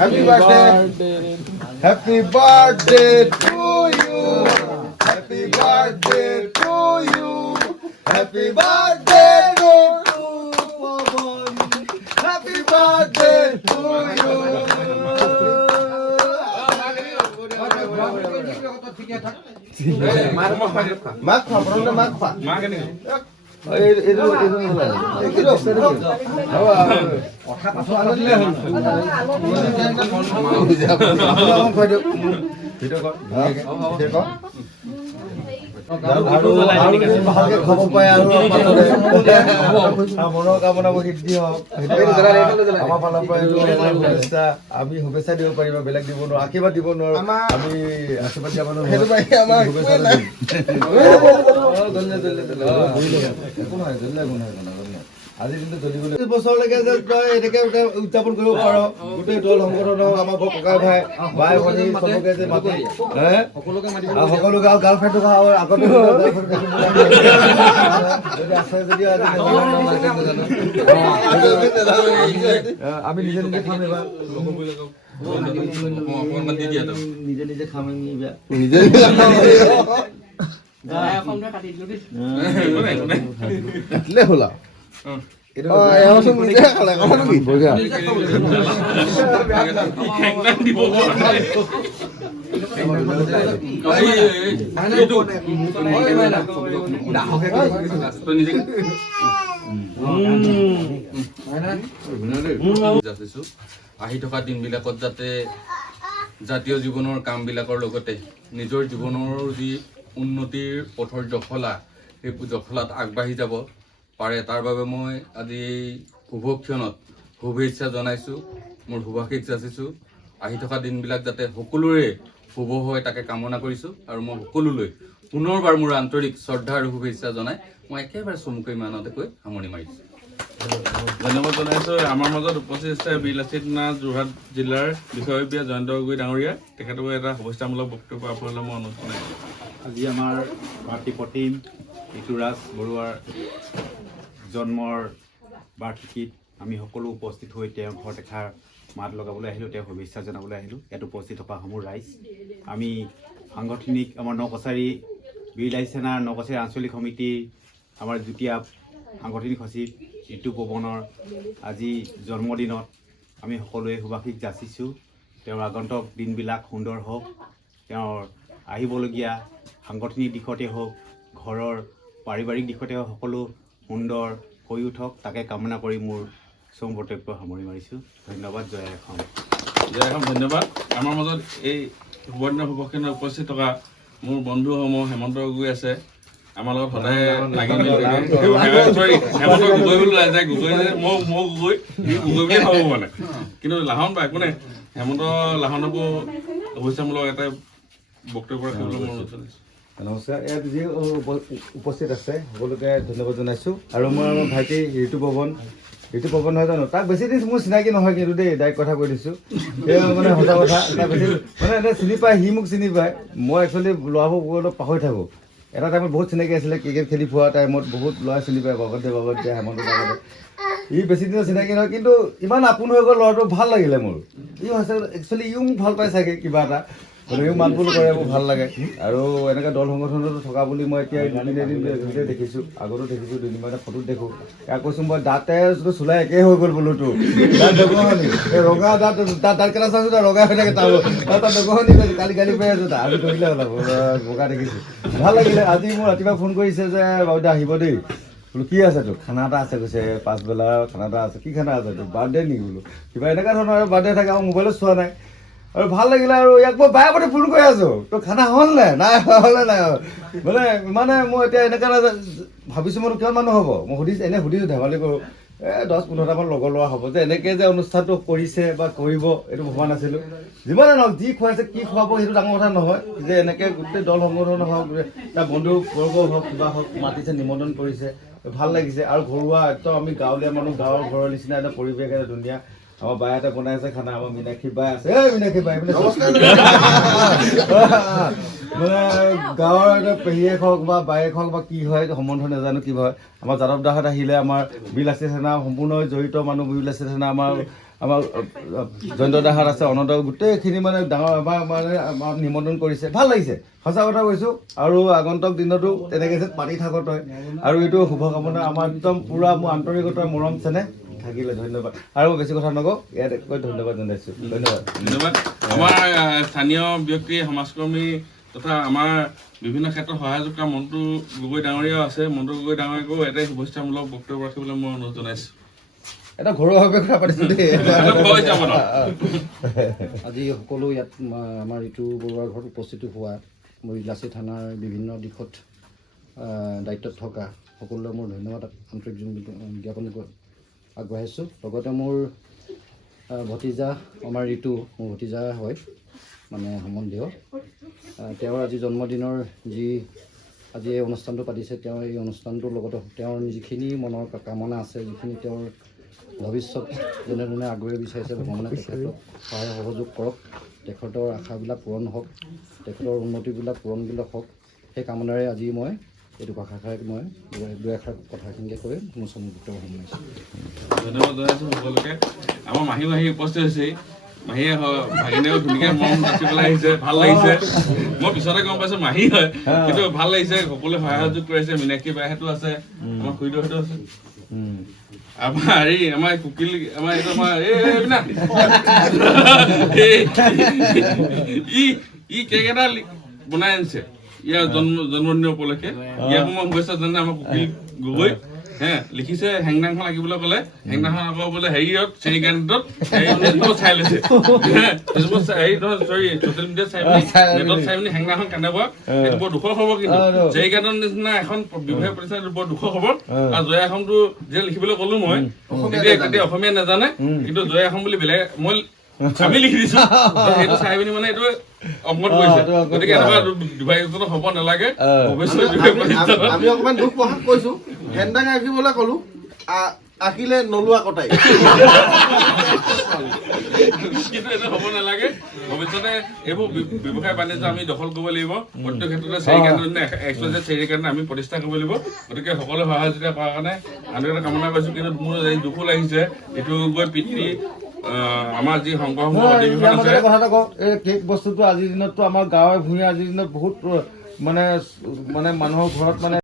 Happy birthday. Happy birthday to you. Happy birthday to you. Happy birthday to Pawan. Happy birthday to you. Mark, ভালকে খাব পায় আৰু মনৰ কামনাবোৰ সিদ্ধি হওক আমাৰ ফালৰ পৰা শুভেচ্ছা আমি শুভেচ্ছা দিব পাৰিম বেলেগ দিব নোৱাৰো আশীৰ্বাদ দিব নোৱাৰো আমি আশীৰ্বাদ দিব নোৱাৰো আজি কিন্তু জ্বলিবলৈ বছৰলৈকে যে তই এনেকে উদযাপন কৰিব পাৰ গোটেই দল সংগঠন আমাৰ ককাই ভাই বাই ভনী চবকে যে মাতি সকলোকে আৰু গাৰ্লফ্ৰেণ্ডক আগতে যদি আছে যদি আমি নিজে নিজে খাম এবাৰ নিজে নিজে খাম কাটিলে হ'ল আহি থকা দিনবিলাকত যাতে জাতীয় জীৱনৰ কামবিলাকৰ লগতে নিজৰ জীৱনৰ যি উন্নতিৰ পথৰ জখলা সেই জখলাত আগবাঢ়ি যাব পাৰে তাৰ বাবে মই আজি এই শুভক্ষণত শুভেচ্ছা জনাইছোঁ মোৰ শুভাশীষ যাচিছোঁ আহি থকা দিনবিলাক যাতে সকলোৰে শুভ হয় তাকে কামনা কৰিছোঁ আৰু মই সকলোলৈ পুনৰবাৰ মোৰ আন্তৰিক শ্ৰদ্ধা আৰু শুভেচ্ছা জনাই মই একেবাৰে চমুকৈ ইমানতে কৈ সামৰণি মাৰিছোঁ ধন্যবাদ জনাইছোঁ আমাৰ মাজত উপস্থিত আছে বীৰ লাচিত নাথ যোৰহাট জিলাৰ বিষয়ববীয়া জয়ন্ত গগৈ ডাঙৰীয়া তেখেতকো এটা শুভেচ্ছামূলক বক্তব্য আপোনালোকৰ মই অনুৰোধ জনাইছোঁ আজি আমাৰ ভাতৃ প্ৰতিম ঋতুৰাজ বৰুৱাৰ জন্মৰ বাৰ্ষিকীত আমি সকলো উপস্থিত হৈ তেওঁৰ ঘৰত এষাৰ মাত লগাবলৈ আহিলোঁ তেওঁ শুভেচ্ছা জনাবলৈ আহিলোঁ ইয়াত উপস্থিত থকা সমূহ ৰাইজ আমি সাংগঠনিক আমাৰ নকছাৰী বীৰ লাচিত সেনাৰ নকছাৰী আঞ্চলিক সমিতিৰ আমাৰ যুটীয়া সাংগঠনিক সচিব ঋতু পৱনৰ আজি জন্মদিনত আমি সকলোৱে শুভাশীষ যাচিছোঁ তেওঁৰ আগন্তুক দিনবিলাক সুন্দৰ হওক তেওঁৰ আহিবলগীয়া সাংগঠনিক দিশতে হওক ঘৰৰ পাৰিবাৰিক দিশতে হওক সকলো সুন্দৰ হৈ উঠক তাকে কামনা কৰি মোৰ চমু বক্তব্য সামৰি মাৰিছোঁ ধন্যবাদ জয় অসম ধন্যবাদ আমাৰ মাজত এই শুভদিনৰ শুভক্ষণত উপস্থিত থকা মোৰ বন্ধুসমূহ হেমন্ত গগৈ আছে আমাৰ লগত সদায় লাগি মেলি হেমন্ত গগৈ বুলি ওলাই যায় গগৈ মই গগৈ গগৈ বুলি ভাবোঁ মানে কিন্তু লাহন বা একো নাই হেমন্ত লাহনকো শুভেচ্ছামূলক এটা বক্তব্য ৰাখিবলৈ মই অনুৰোধ জনাইছোঁ নমস্কাৰ ইয়াত যি উপস্থিত আছে সকলোকে ধন্যবাদ জনাইছোঁ আৰু মই আমাৰ ভাইটি ঋতু পৱন নহয় জানো তাক বেছি দিন মোৰ চিনাকি নহয় কিন্তু দেই ডাইৰেক্ট কথা কৈ দিছোঁ সেই মানে সঁচা কথা তাক বেছি মানে এনে চিনি পায় সি মোক চিনি পায় মই একচুৱেলি ল'ৰাবোৰ অলপ পাহৰি থাকোঁ এটা টাইমত বহুত চিনাকি আছিলে ক্ৰিকেট খেলি ফুৰা টাইমত বহুত ল'ৰা চিনি পায় বাগত দিয়া হেমন্ত বাগতে ই বেছি দিনৰ চিনাকি নহয় কিন্তু ইমান আপোন হৈ গ'ল ল'ৰাটো ভাল লাগিলে মোৰ ই হৈছে একচুৱেলি ইও মোক ভাল পাই চাগে কিবা এটা গতিকে মাত বোল কৰে মোৰ ভাল লাগে আৰু এনেকৈ দল সংগঠনতো থকা বুলি মই এতিয়া এদিন দেখিছোঁ আগতো দেখিছোঁ দুদিনমান এটা ফটোত দেখোঁ ইয়াক কৈছোঁ মই দাঁতে চোলাই একেই হৈ গ'ল বোলো তোৰ দাঁত দেখুৱানি এই ৰঙা দাঁত কেইটা চাইছোঁ তাত ৰঙা হৈ থাকে তাত দেখুৱানি কালি গালি পাই আছোঁ আজি কৰিলে অলপ বগা দেখিছোঁ ভাল লাগিলে আজি মোৰ ৰাতিপুৱা ফোন কৰিছে যে বাৰু আহিব দেই বোলো কি আছে তোৰ খানা এটা আছে কৈছে পাছবেলা খানা এটা আছে কি খানা আছে তোৰ বাৰ্থডে নেকি বোলো কিবা এনেকুৱা ধৰণৰ বাৰ্থডে থাকে আৰু মোবাইলত চোৱা নাই আৰু ভাল লাগিলে আৰু ইয়াক মই বাৰে প্ৰতি ফোন কৰি আছোঁ তোৰ খানা হ'ল নাই হ'লে নাই মানে মই এতিয়া এনেকৈ ভাবিছোঁ মই কিমান মানুহ হ'ব মই সুধিছোঁ ধেমালি কৰোঁ 10-15টামান লগৰ ল'ৰা হ'ব যে এনেকৈ যে অনুষ্ঠানটো কৰিছে বা কৰিব এইটো ভবা নাছিলোঁ যিমানে নহওক যি খুৱাইছে কি খুৱাব সেইটো ডাঙৰ কথা নহয় যে এনেকৈ গোটেই দল সংগঠন হওক তাৰ বন্ধু বৰ্গ হওক কিবা হওক মাতিছে নিমন্ত্ৰণ কৰিছে ভাল লাগিছে আৰু ঘৰুৱা একদম আমি গাঁৱলীয়া মানুহ গাঁৱৰ ঘৰৰ নিচিনা এটা পৰিৱেশ এটা ধুনীয়া আমাৰ বাই এটা বনাই আছে খানা আমাৰ মীনাক্ষী বাই আছে মীনাক্ষী বাই মানে গাঁৱৰ এটা পেহীয়েক হওক বা বায়েক হওক বা কি হয় সম্বন্ধ নাজানো কি হয় আমাৰ যাদৱ দাহঁত আহিলে আমাৰ বীৰ লাচিত সেনা সম্পূৰ্ণ জড়িত মানুহ বীৰ লাচিত সেনা আমাৰ আমাৰ জয়ন্ত দাহঁত আছে, অনন্ত, গোটেইখিনি মানে ডাঙৰ আমাৰ নিমন্ত্ৰণ কৰিছে, ভাল লাগিছে, সঁচা কথা কৈছোঁ। আৰু আগন্তুক দিনতো তেনেকৈ যে পাতি থাকত হয়। আৰু এইটো শুভকামনা আমাৰ একদম পূৰা মোৰ আন্তৰিকতাৰ মৰম চেনেহ থাকিলে। ধন্যবাদ। আৰু বেছি কথা নকওঁ, ইয়াত কৈ ধন্যবাদ জনাইছোঁ। ধন্যবাদ। ধন্যবাদ। আমাৰ স্থানীয় ব্যক্তি, সমাজকৰ্মী তথা আমাৰ বিভিন্ন ক্ষেত্ৰত সহায় কৰা মন্টু গগৈ ডাঙৰীয়াও আছে। মন্টু গগৈ ডাঙৰীয়াকো এটাই শুভেচ্ছামূলক বক্তব্য ৰাখিবলৈ মই অনুৰোধ জনাইছোঁ। এটা ঘৰুৱাভাৱে কথা পাতিছোঁ দেই। আজি সকলো ইয়াত আমাৰ ঋতু বৰুৱাৰ ঘৰত উপস্থিত হোৱা মোৰ ইলাচি থানাৰ বিভিন্ন দিশত দায়িত্বত থকা সকলোলৈ মোৰ ধন্যবাদ আন্তৰিক জ্ঞাপন আগবঢ়াইছোঁ। লগতে মোৰ ভতিজা আমাৰ ঋতু, মোৰ ভতিজা হয়, মানে সম্বন্ধীয়। তেওঁৰ আজি জন্মদিনৰ যি আজি এই অনুষ্ঠানটো পাতিছে, তেওঁ এই অনুষ্ঠানটোৰ লগতে তেওঁৰ যিখিনি মনৰ কামনা আছে, যিখিনি তেওঁৰ ভৱিষ্যত যেনেধৰণে আগুৱাই বিচাৰিছে ভগৱানে তেখেতক সহায় সহযোগ কৰক, তেখেতৰ আশাবিলাক পূৰণ হওক, তেখেতৰ উন্নতিবিলাক পূৰণবিলাক হওক, সেই কামনাৰে আজি মই এই দুআষাৰে মই দুই এষাৰ কথাখিনিকে কৈ মোৰ চমুক্ত সোমাইছোঁ। ধন্যবাদ জনাইছোঁ সকলোকে। আমাৰ মাহী উপস্থিত হৈছে। মাহীয়ে ভাগিনেও ধুনীয়াকৈ মৰম নাচি পেলাই আহিছে, ভাল লাগিছে। মই পিছতে গম পাইছোঁ মাহী হয়, কিন্তু ভাল লাগিছে। সকলোৱে সহায় সহযোগ কৰিছে। মীনাক্ষী বাইহঁতো আছে, আমাৰ খুৰীদেউহঁতো আছে। আমাৰ আমাৰ কুকিল, আমাৰ এইটো আমাৰ ই কেক এটা বনাই আনিছে ইয়াৰ জন্মদিনৰ উপলক্ষে। ইয়াকো মই শুভেচ্ছা জনাই। আমাৰ কুকিল গগৈ লিখিছে হেংদাংখন আঁকিবলৈ ক'লে, হেংদাংখন আকৌ বোলে হেৰিয়ত চেৰিকাণ্ডত চাই লৈছে, ছচিয়েল মিডিয়াত চাই নেটত চাই পিনি হেংদাংখন কান্দাব। এইটো বৰ দুখৰ খবৰ, কিন্তু চেৰিকাণ্ডৰ নিচিনা এখন ব্যৱসায় প্ৰতিষ্ঠান বৰ দুখৰ খবৰ। আৰু জয় অসমটো যে লিখিবলৈ ক'লো মই, তেতিয়া অসমীয়া নাজানে, কিন্তু জয় অসম বুলি বেলেগ মই আমি লিখি দিছো। সেইটো চাই পিনি মানে এইটো অংকত কৰিছে। গতিকে এনেকুৱা দুৰ্ভাগ্যজনক হ'ব নালাগে। আমি অকণমান দুখ প্ৰকাশ কৰিছোঁ। হেণ্ডাং আঁকিবলৈ ক'লো, আঁকিলে নলোৱা কটাই। কিন্তু এইটো হ'ব নালাগে। ভৱিষ্যতে এইবোৰ ব্যৱসায় বাণিজ্য আমি দখল কৰিব লাগিব। প্ৰত্যেক ক্ষেত্ৰতে চেৰিকাণ্ডে আমি প্ৰতিষ্ঠা কৰিব লাগিব। গতিকে সকলো সহযোগিতা কৰাৰ কাৰণে আন্তৰিকতা কামনা কৰিছোঁ। কিন্তু মোৰ এই দুখো লাগিছে, এইটো গৈ পিতৃ আমাৰ যি সংঘ অধিৱেশন আছে। কথাটো কওঁ, এই কেক বস্তুটো আজিৰ দিনততো আমাৰ গাঁৱে ভূঞে আজিৰ দিনত বহুত মানে মানুহৰ ঘৰত মানে